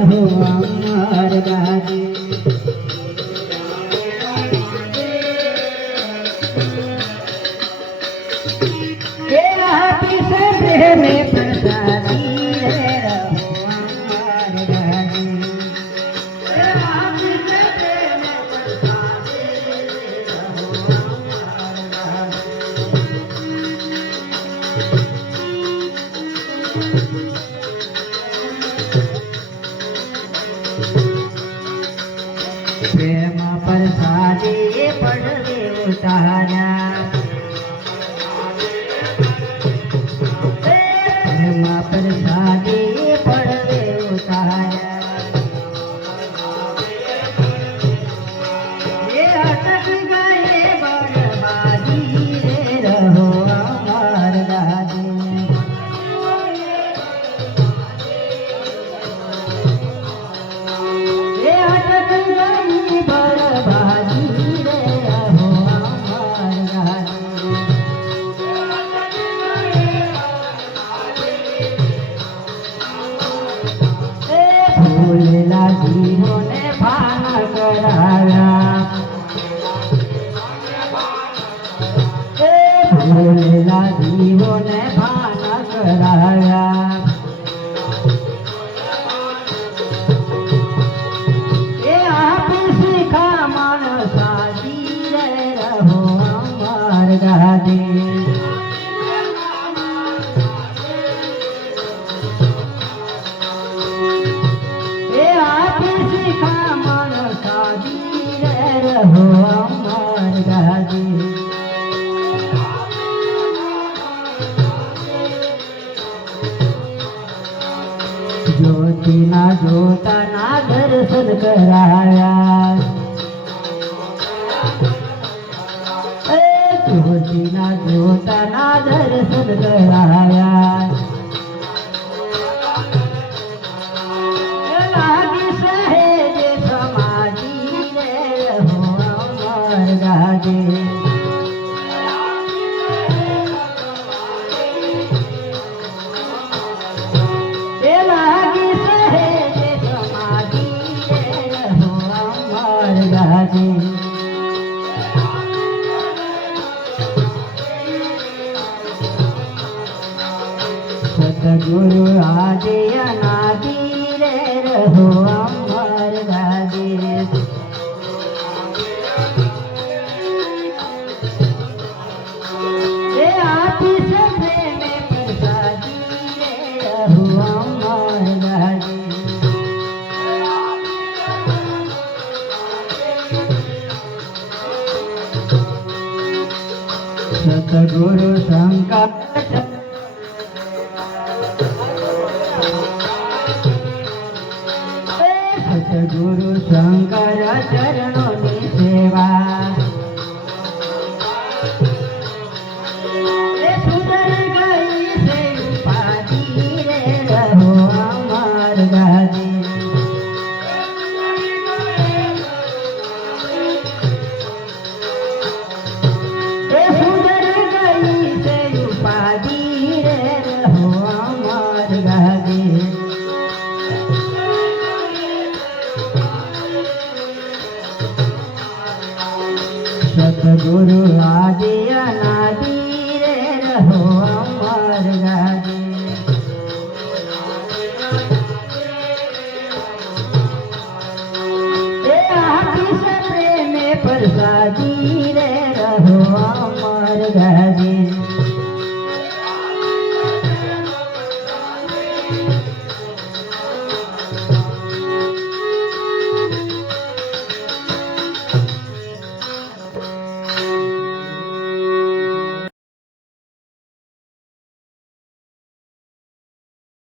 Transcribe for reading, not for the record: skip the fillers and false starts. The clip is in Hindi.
रहो अमर गादी। प्रेम प्रसादी रहो अमर गादी। प्रेम प्रसादी पड़वे उतारा। प्रेम प्रसादी पड़वे उतारा। ये अटक गए बर्बादी रे रहो अमर गादी। ये अटक गई बर्बादी रे रहो अमर गादी। भूलेला जीवोने भान कराया। भूलेला जीवोने भान कराया। ये आप सिखा मन सादी रे रहो अमर गादी। सिखा मन सादी रे रहो अमर गादी। ज्योति ना जोता ना दर्शन कराया। ज्योति ना जोता ना दर्शन कराया। गादी। ये लागी सहेज समाधि रे रहो अमर गादी। सतगुरु आदि अनादि रे रहो अमर गादी। सतगुरु शंकर सतगुरु शंकर चरणों की सेवा। सुधर गई से उपाधि रे रहो अमर गादी। सुधर गई से उपाधि रे रहो अमर गादी। सतगुरु आदि अनादि रे रहो अमर गादी। प्रेम प्रसादी रे रहो अमर गादी।